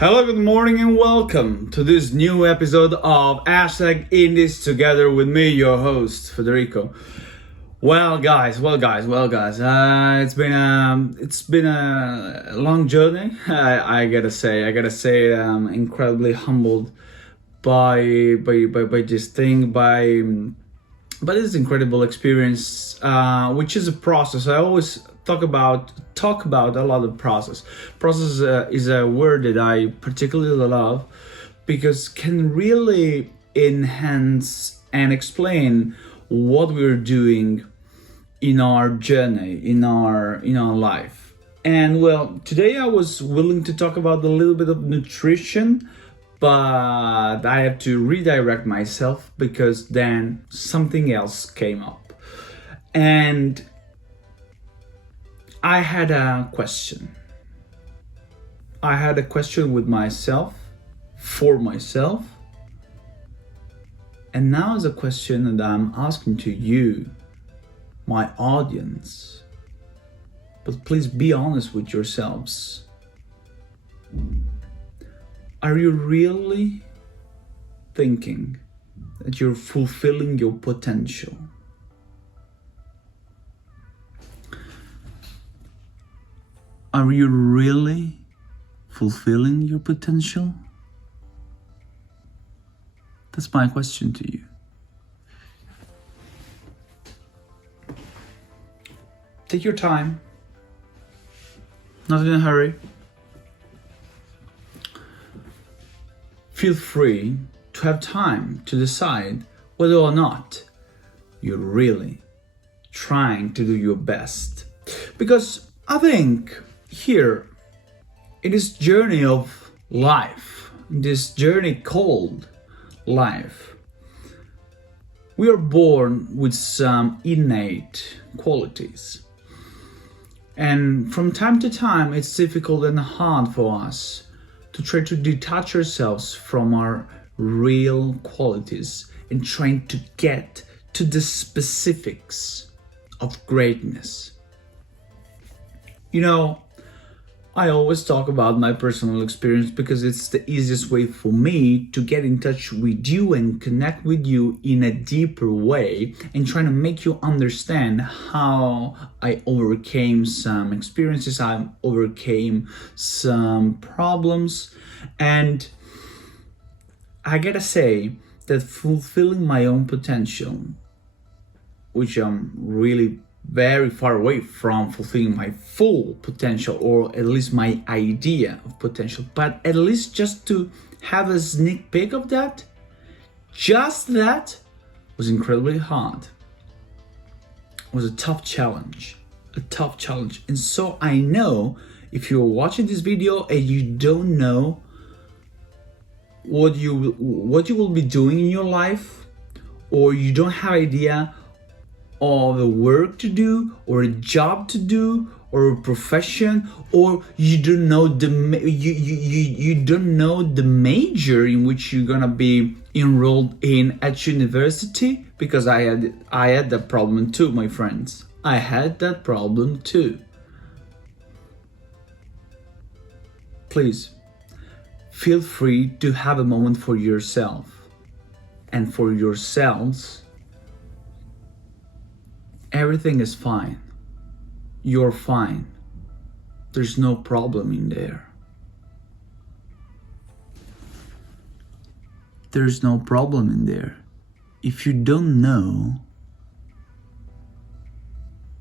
Hello, good morning, and welcome to this new episode of #InThisTogether with me, your host, Federico. Well, guys, it's been a long journey. I gotta say, I'm incredibly humbled by this thing, by this incredible experience, which is a process. I always talk about a lot of process. Process is a word that I particularly love because can really enhance and explain what we're doing in our journey, in our life. And well, today I was willing to talk about a little bit of nutrition, but I have to redirect myself because then something else came up. And I had a question. I had a question with myself, for myself. And now is a question that I'm asking to you, my audience. But please be honest with yourselves. Are you really thinking that you're fulfilling your potential? Are you really fulfilling your potential? That's my question to you. Take your time. Not in a hurry. Feel free to have time to decide whether or not you're really trying to do your best. Because I think here, in this journey of life, in this journey called life, we are born with some innate qualities. And from time to time, it's difficult and hard for us to try to detach ourselves from our real qualities and trying to get to the specifics of greatness. You know, I always talk about my personal experience because it's the easiest way for me to get in touch with you and connect with you in a deeper way and trying to make you understand how I overcame some experiences, I overcame some problems. And I gotta say that fulfilling my own potential, which I'm really very far away from fulfilling my full potential, or at least my idea of potential, but at least just to have a sneak peek of that, just that was incredibly hard. It was a tough challenge. And so I know if you're watching this video and you don't know what you will be doing in your life, or you don't have idea of a work to do, or a job to do, or a profession, or you don't know you don't know the major in which you're gonna be enrolled in at university, because I had that problem too, my friends. I had that problem too. Please feel free to have a moment for yourself and for yourselves. Everything is fine. You're fine. There's no problem in there. There's no problem in there. If you don't know,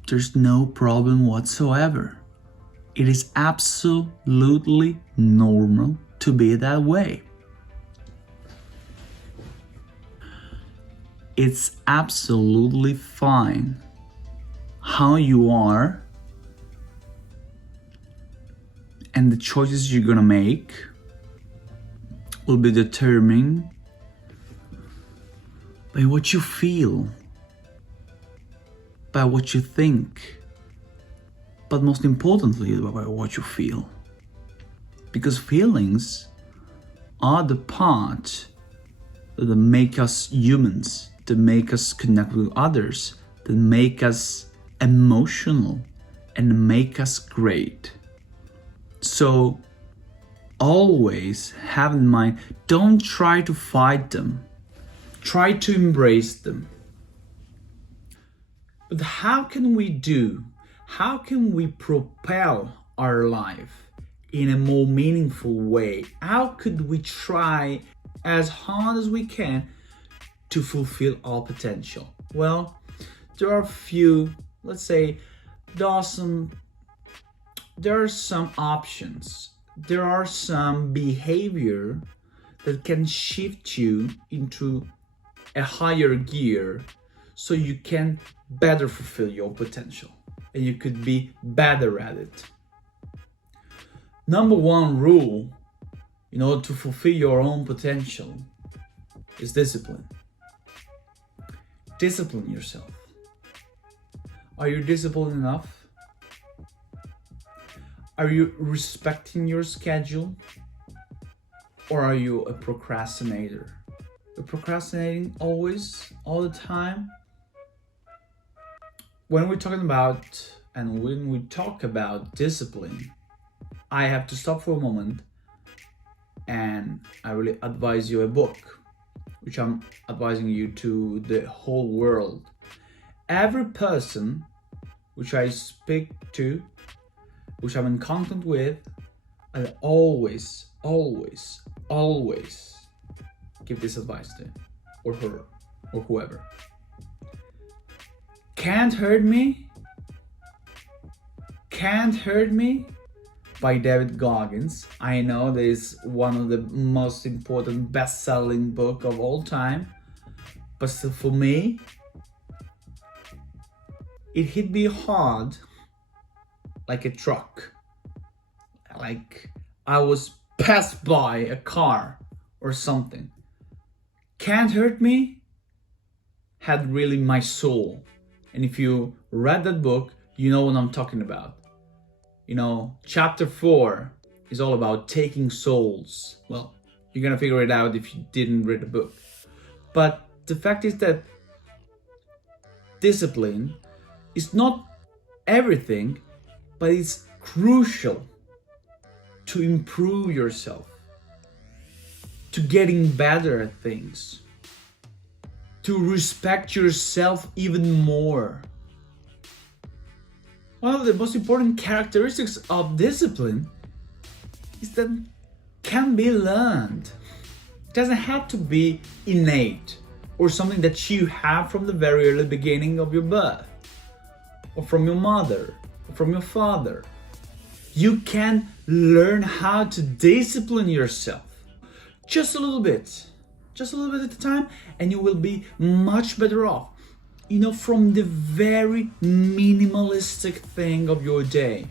there's no problem whatsoever. It is absolutely normal to be that way. It's absolutely fine how you are, and the choices you're gonna make will be determined by what you feel, by what you think, but most importantly by what you feel. Because feelings are the part that make us humans, that make us connect with others, that make us emotional and make us great. So always have in mind, don't try to fight them. Try to embrace them. But how can we propel our life in a more meaningful way? How could we try as hard as we can to fulfill our potential? Well, there are there are some options. There are some behavior that can shift you into a higher gear so you can better fulfill your potential and you could be better at it. Number one rule in order to fulfill your own potential is discipline. Discipline yourself. Are you disciplined enough? Are you respecting your schedule? Or are you a procrastinator? You're procrastinating always, all the time? When we talk about discipline, I have to stop for a moment and I really advise you a book, which I'm advising you to the whole world. Every person which I speak to, which I'm in contact with, I always give this advice to him or her or whoever. Can't Hurt Me by David Goggins. I know that is one of the most important best-selling book of all time, but still for me, it hit me hard like a truck. Like I was passed by a car or something. Can't Hurt Me had really my soul. And if you read that book, you know what I'm talking about. You know, chapter 4 is all about taking souls. Well, you're gonna figure it out if you didn't read the book. But the fact is that discipline is not everything, but it's crucial to improve yourself, to getting better at things, to respect yourself even more. One of the most important characteristics of discipline is that it can be learned. It doesn't have to be innate or something that you have from the very early beginning of your birth, or from your mother, or from your father. You can learn how to discipline yourself just a little bit at a time, and you will be much better off. You know, from the very minimalistic thing of your day.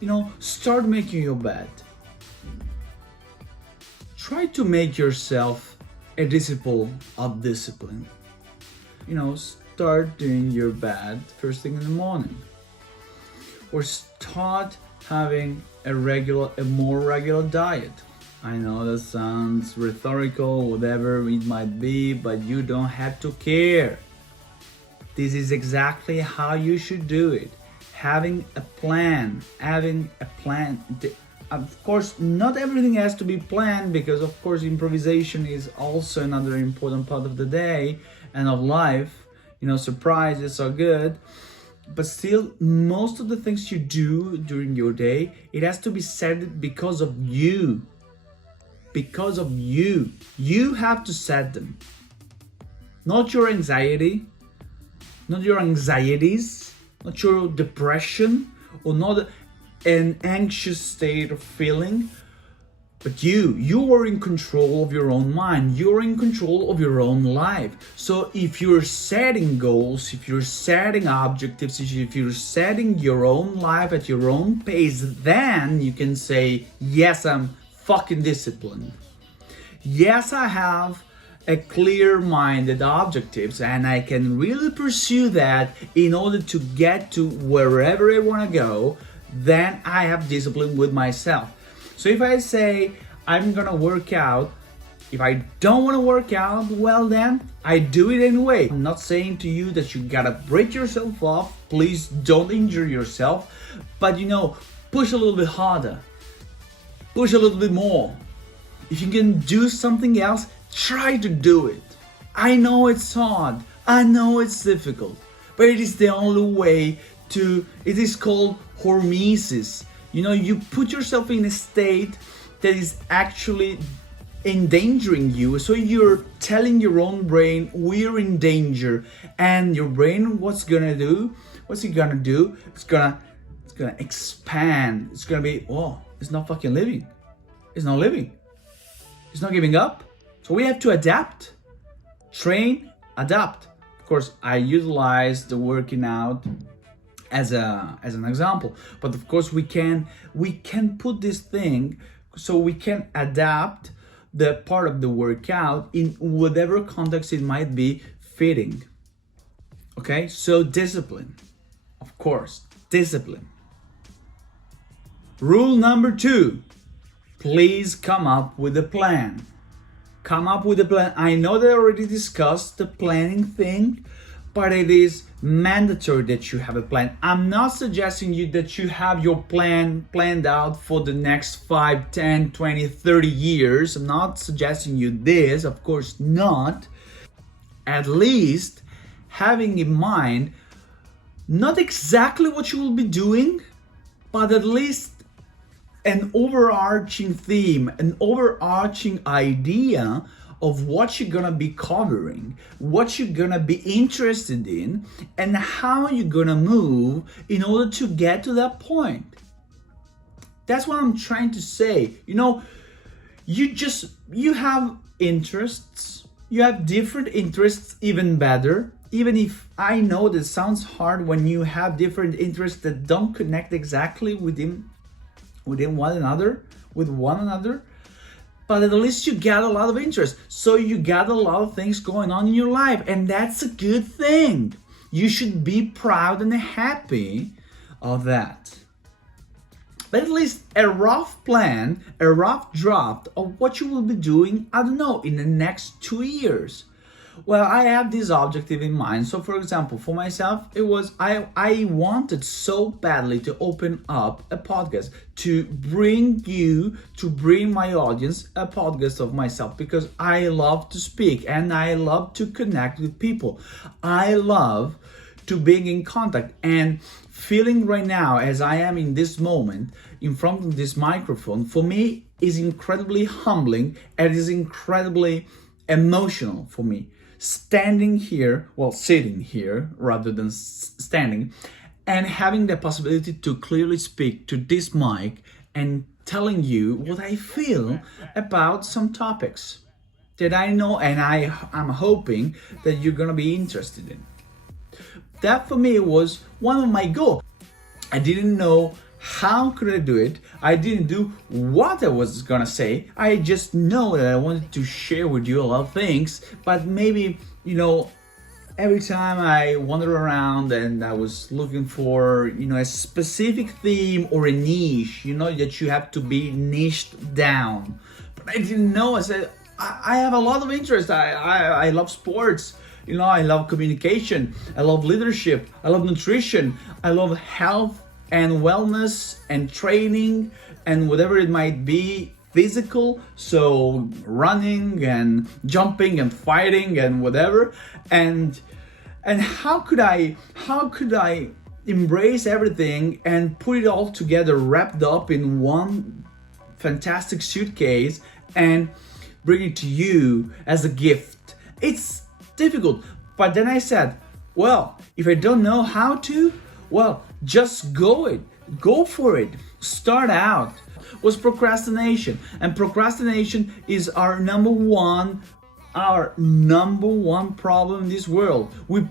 You know, start making your bed. Try to make yourself a disciple of discipline. You know, start doing your bed first thing in the morning. Or start having a more regular diet. I know that sounds rhetorical, whatever it might be, but you don't have to care. This is exactly how you should do it. Having a plan. Of course, not everything has to be planned, because of course improvisation is also another important part of the day and of life. You know, surprises are good. But still, most of the things you do during your day, it has to be said because of you. Because of you. You have to set them. Not your anxiety. Not your anxieties, not your depression, or not an anxious state of feeling, but you are in control of your own mind, you're in control of your own life. So if you're setting goals, if you're setting objectives, if you're setting your own life at your own pace, then you can say, yes, I'm fucking disciplined. Yes, I have a clear-minded objectives, and I can really pursue that in order to get to wherever I want to go. Then I have discipline with myself. So if I say I'm gonna work out, if I don't want to work out, well then I do it anyway. I'm not saying to you that you gotta break yourself off. Please don't injure yourself, but you know, push a little bit harder. push a little bit more. If you can do something else, try to do it. I know it's hard, I know it's difficult, but it is the only way it is called hormesis. You put yourself in a state that is actually endangering you. So you're telling your own brain, we're in danger. And your brain, what's it gonna do? It's gonna expand. It's gonna be, it's not fucking living. It's not living. It's not giving up. So we have to adapt, train, adapt. Of course, I utilize the working out as an example, but of course we can put this thing so we can adapt the part of the workout in whatever context it might be fitting. Okay, so discipline, of course, discipline. Rule number 2, please come up with a plan. Come up with a plan. I know that I already discussed the planning thing, but it is mandatory that you have a plan. I'm not suggesting you that you have your plan planned out for the next 5, 10, 20, 30 years. I'm not suggesting you this, of course not. At least having in mind not exactly what you will be doing, but at least an overarching theme, an overarching idea of what you're gonna be covering, what you're gonna be interested in, and how you're gonna move in order to get to that point. That's what I'm trying to say. You have interests, you have different interests, even better. Even if I know that sounds hard when you have different interests that don't connect exactly within one another, but at least you got a lot of interest. So you got a lot of things going on in your life, and that's a good thing. You should be proud and happy of that. But at least a rough plan, a rough draft of what you will be doing, I don't know, in the next 2 years. Well, I have this objective in mind. So for example, for myself, it was I wanted so badly to open up a podcast, to bring my audience a podcast of myself, because I love to speak and I love to connect with people. I love to be in contact, and feeling right now as I am in this moment in front of this microphone, for me is incredibly humbling and is incredibly emotional for me. Sitting here rather than standing, and having the possibility to clearly speak to this mic and telling you what I feel about some topics that I know and I'm hoping that you're gonna be interested in. That for me was one of my goals. I didn't know how could I do it. I didn't do what I was gonna say. I just know that I wanted to share with you a lot of things, but maybe, every time I wandered around and I was looking for, a specific theme or a niche, that you have to be niched down. But I didn't know. I said, I have a lot of interest. I love sports. I love communication. I love leadership. I love nutrition. I love health and wellness and training and whatever it might be, physical, so running and jumping and fighting and whatever. And how could I embrace everything and put it all together, wrapped up in one fantastic suitcase, and bring it to you as a gift? It's difficult. But then I said, well, if I don't know how to, well, just go for it. Start out. Was procrastination, and procrastination is our number one problem in this world. We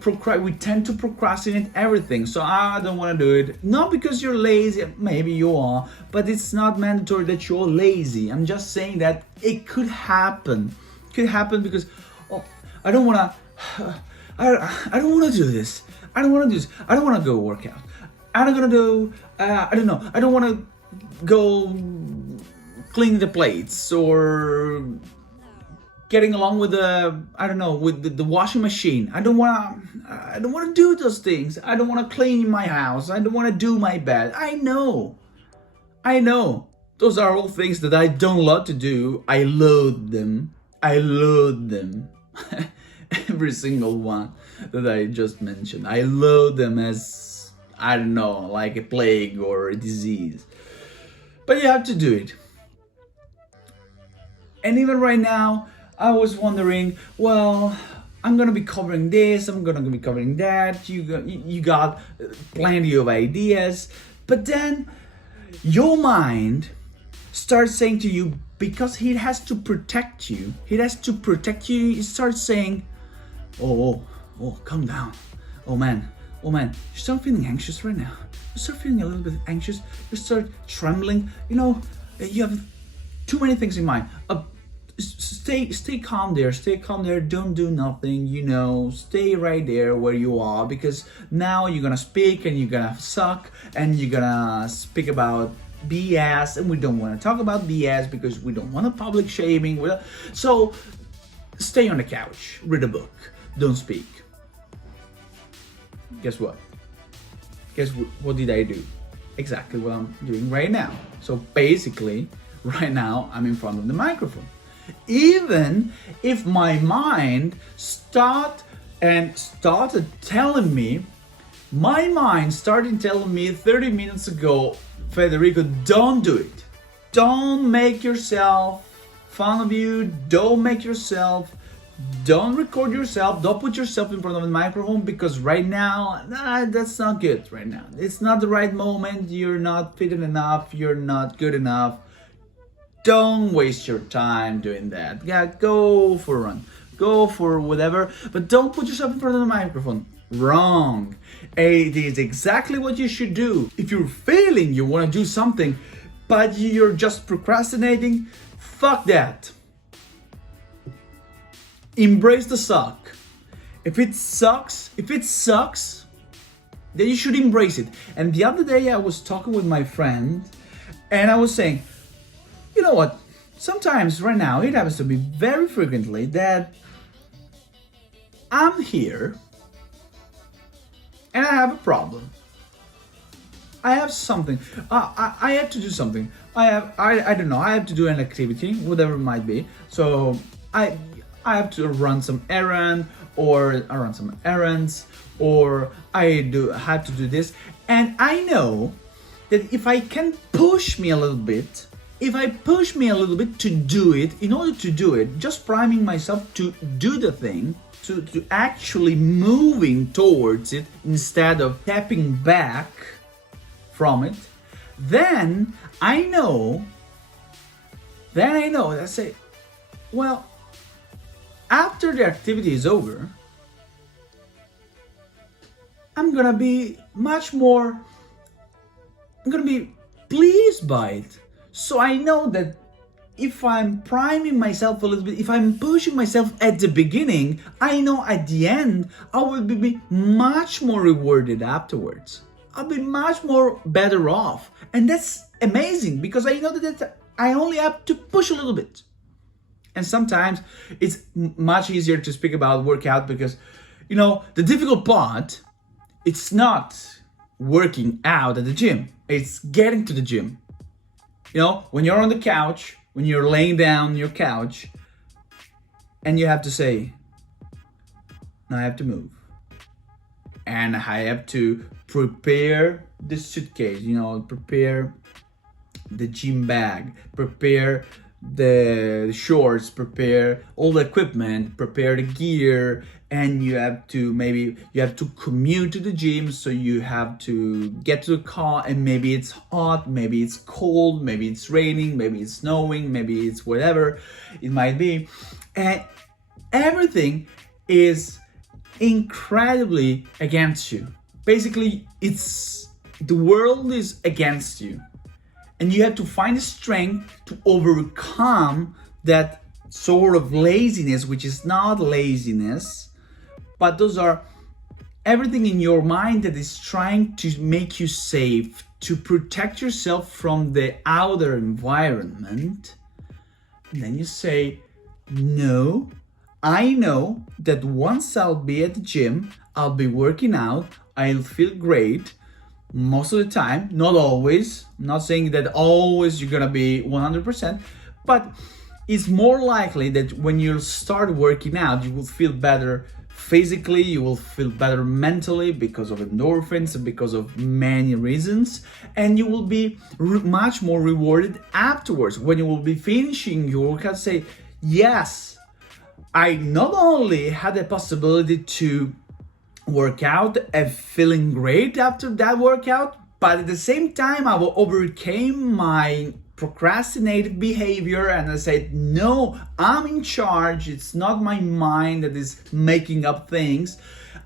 tend to procrastinate everything. So I don't want to do it. Not because you're lazy, maybe you are, but it's not mandatory that you're lazy. I'm just saying that it could happen. It could happen because I don't want to. I don't want to do this. I don't want to do this. I don't want to go work out. I'm not gonna do. I don't know. I don't want to go clean the plates or getting along with the washing machine. I don't want to do those things. I don't want to clean my house. I don't want to do my bed. I know. Those are all things that I don't love to do. I loathe them. I loathe them. Every single one that I just mentioned. I loathe them as, I don't know, like a plague or a disease. But you have to do it. And even right now, I was wondering, well, I'm gonna be covering this, I'm gonna be covering that, you got plenty of ideas, but then your mind starts saying to you, because he has to protect you, it starts saying, oh, calm down, oh man, you start feeling anxious right now, you start feeling a little bit anxious, you start trembling, you have too many things in mind. Stay calm there, don't do nothing, stay right there where you are, because now you're gonna speak and you're gonna suck and you're gonna speak about BS, and we don't want to talk about BS because we don't want a public shaming. So stay on the couch, read a book, don't speak. Guess what did I do? Exactly what I'm doing right now. So basically right now I'm in front of the microphone. Even if my mind started telling me 30 minutes ago, Federico, don't do it. Don't make yourself fun of you. Don't record yourself. Don't put yourself in front of the microphone, because right now, that's not good right now. It's not the right moment. You're not fit enough. You're not good enough. Don't waste your time doing that. Yeah, go for a run. Go for whatever, but don't put yourself in front of the microphone. Wrong. It is exactly what you should do. If you're feeling you want to do something, but you're just procrastinating, fuck that. Embrace the suck. If it sucks, then you should embrace it. And the other day I was talking with my friend and I was saying, you know what? Sometimes right now it happens to be very frequently that I'm here and I have a problem. I have something. I have to do something. I don't know. I have to do an activity, whatever it might be. So I have to run some errand, or I run some errands, or I have to do this. And I know that if I can push me a little bit, to do it, in order to do it, just priming myself to do the thing, to actually moving towards it instead of stepping back from it, then I know, I say, well, after the activity is over, I'm gonna be pleased by it. So I know that if I'm priming myself a little bit, if I'm pushing myself at the beginning, I know at the end I will be much more rewarded afterwards. I'll be much more better off. And that's amazing, because I know that I only have to push a little bit. And sometimes it's much easier to speak about workout, because, the difficult part, it's not working out at the gym. It's getting to the gym. When you're on the couch, when you're laying down on your couch, and you have to say, now I have to move. And I have to prepare the suitcase, prepare the gym bag, prepare the shorts, prepare all the equipment, prepare the gear, and you have to commute to the gym, so you have to get to the car, and maybe it's hot, maybe it's cold, maybe it's raining, maybe it's snowing, maybe it's whatever it might be, and everything is incredibly against you. Basically, the world is against you. And you have to find the strength to overcome that sort of laziness, which is not laziness, but those are everything in your mind that is trying to make you safe, to protect yourself from the outer environment. And then you say, no, I know that once I'll be at the gym, I'll be working out, I'll feel great, most of the time, not always. I'm not saying that always you're gonna be 100%, but it's more likely that when you start working out, you will feel better physically, you will feel better mentally because of endorphins and because of many reasons, and you will be much more rewarded afterwards when you will be finishing your workout. Say, yes, I not only had the possibility to work out and feeling great after that workout, but at the same time I overcame my procrastinative behavior and I said, no, I'm in charge. It's not my mind that is making up things.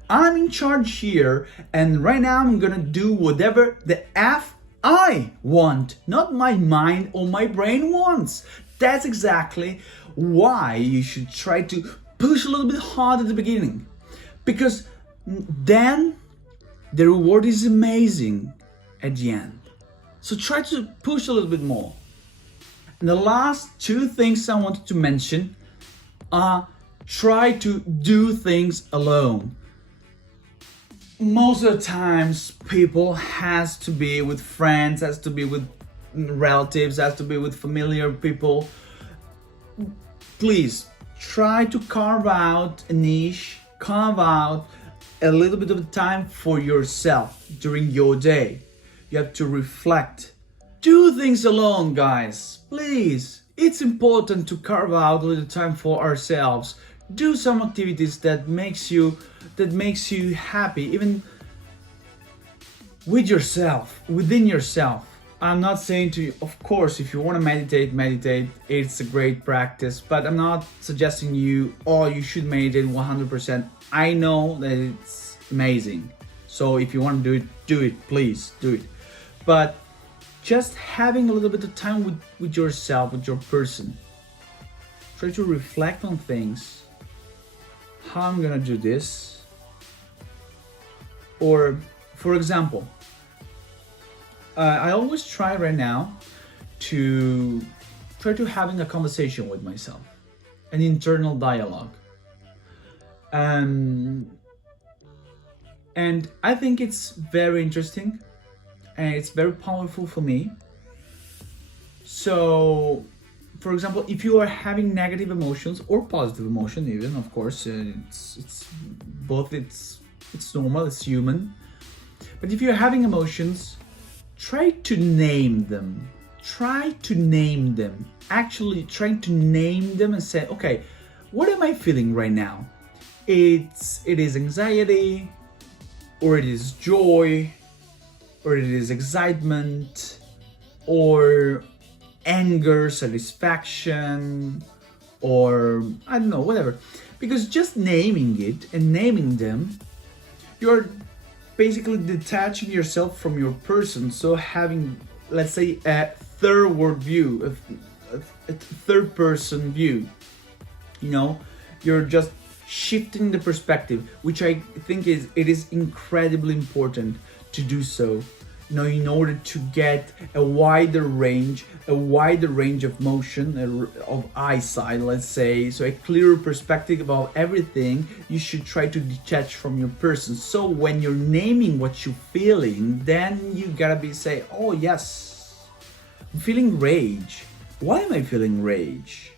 I'm in charge here, and right now I'm gonna do whatever the F I want, not my mind or my brain wants. That's exactly why you should try to push a little bit hard at the beginning, because then the reward is amazing at the end. So try to push a little bit more. And the last two things I wanted to mention are try to do things alone. Most of the times people has to be with friends, has to be with relatives, has to be with familiar people. Please try to carve out a niche, carve out a little bit of time for yourself during your day. You have to reflect. Do things alone, guys. Please. It's important to carve out a little time for ourselves. Do some activities that makes you happy, even with yourself, within yourself. I'm not saying to you, of course, if you want to meditate, it's a great practice, but I'm not suggesting you, oh, you should meditate 100%. I know that it's amazing. So if you want to do it, please do it. But just having a little bit of time with yourself, with your person. Try to reflect on things. How I'm gonna do this. Or, for example, I always try right now to try to having a conversation with myself, an internal dialogue. And I think it's very interesting and it's very powerful for me. So, for example, if you are having negative emotions or positive emotion, even, of course, it's both. It's normal. It's human. But if you're having emotions, try to name them. Actually, try to name them and say, okay, what am I feeling right now? It is anxiety, or it is joy, or it is excitement, or anger, satisfaction, or I don't know, whatever. Because just naming it and naming them, you're basically detaching yourself from your person. So having, let's say, a third view, a third person view, you're just shifting the perspective, which I think it is incredibly important to do so. In order to get a wider range of motion, of eyesight, let's say, so a clearer perspective about everything, you should try to detach from your person. So when you're naming what you're feeling, then you gotta say, oh yes, I'm feeling rage. Why am I feeling rage?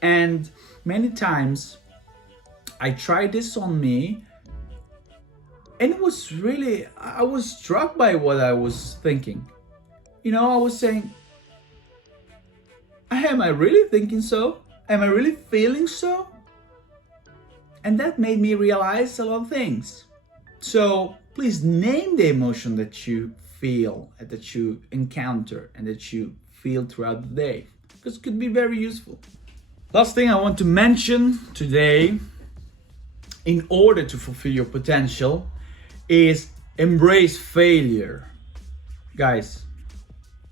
And many times I tried this on me, and it was really, I was struck by what I was thinking. I was saying, am I really thinking so? Am I really feeling so? And that made me realize a lot of things. So please name the emotion that you feel, and that you encounter, and that you feel throughout the day, because it could be very useful. Last thing I want to mention today, in order to fulfill your potential, is embrace failure. Guys,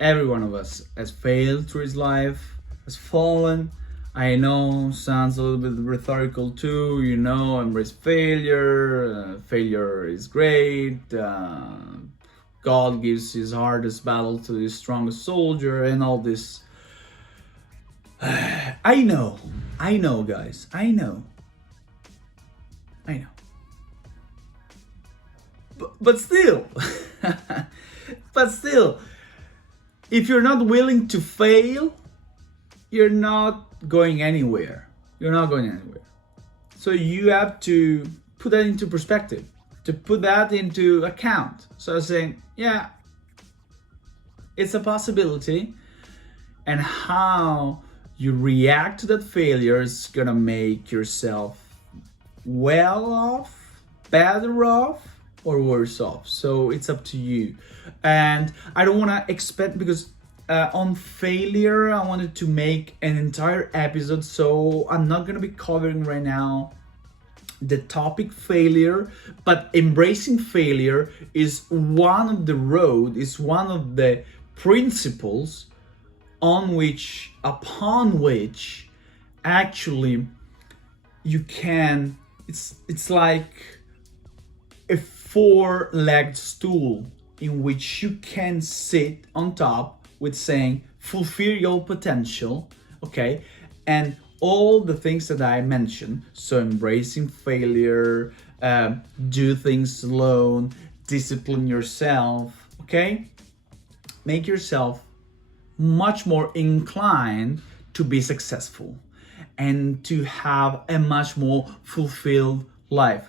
every one of us has failed through his life, has fallen. I know, sounds a little bit rhetorical too, embrace failure. Failure is great. God gives his hardest battle to his strongest soldier, and all this. I know, guys, I know. But still, But still, if you're not willing to fail, you're not going anywhere. You're not going anywhere. So you have to put that into perspective, to put that into account. So saying, yeah, it's a possibility, and how you react to that failure is gonna make yourself well off, better off, or worse off. So it's up to you. And I don't want to expect, because on failure I wanted to make an entire episode, so I'm not going to be covering right now the topic failure, but embracing failure is one of the road, is one of the principles upon which actually you can, it's like a four-legged stool in which you can sit on top with saying fulfill your potential, okay? And all the things that I mentioned, so embracing failure, do things alone, discipline yourself, okay? Make yourself much more inclined to be successful and to have a much more fulfilled life.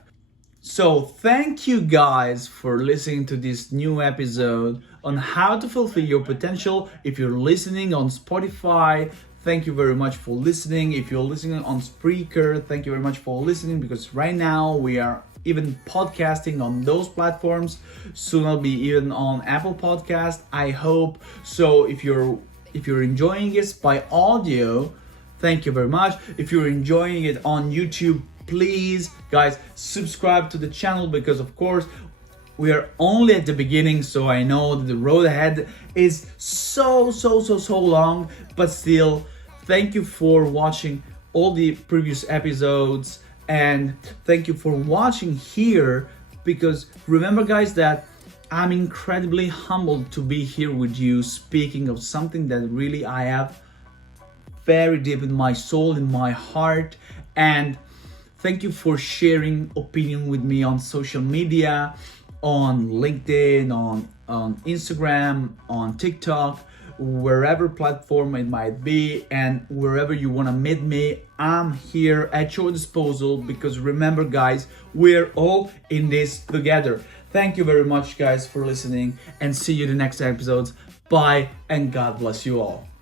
So thank you guys for listening to this new episode on how to fulfill your potential. If you're listening on Spotify, thank you very much for listening. If you're listening on Spreaker, thank you very much for listening, because right now we are even podcasting on those platforms. Soon I'll be even on Apple Podcast, I hope. So if you're enjoying this by audio, thank you very much. If you're enjoying it on YouTube, please guys subscribe to the channel, because of course we are only at the beginning, so I know that the road ahead is so long, but still, thank you for watching all the previous episodes, and thank you for watching here, because remember guys that I'm incredibly humbled to be here with you, speaking of something that really I have very deep in my soul, in my heart. And thank you for sharing opinion with me on social media, on LinkedIn, on Instagram, on TikTok, wherever platform it might be, and wherever you want to meet me, I'm here at your disposal, because remember guys, we're all in this together. Thank you very much guys for listening, and see you in the next episodes. Bye, and God bless you all.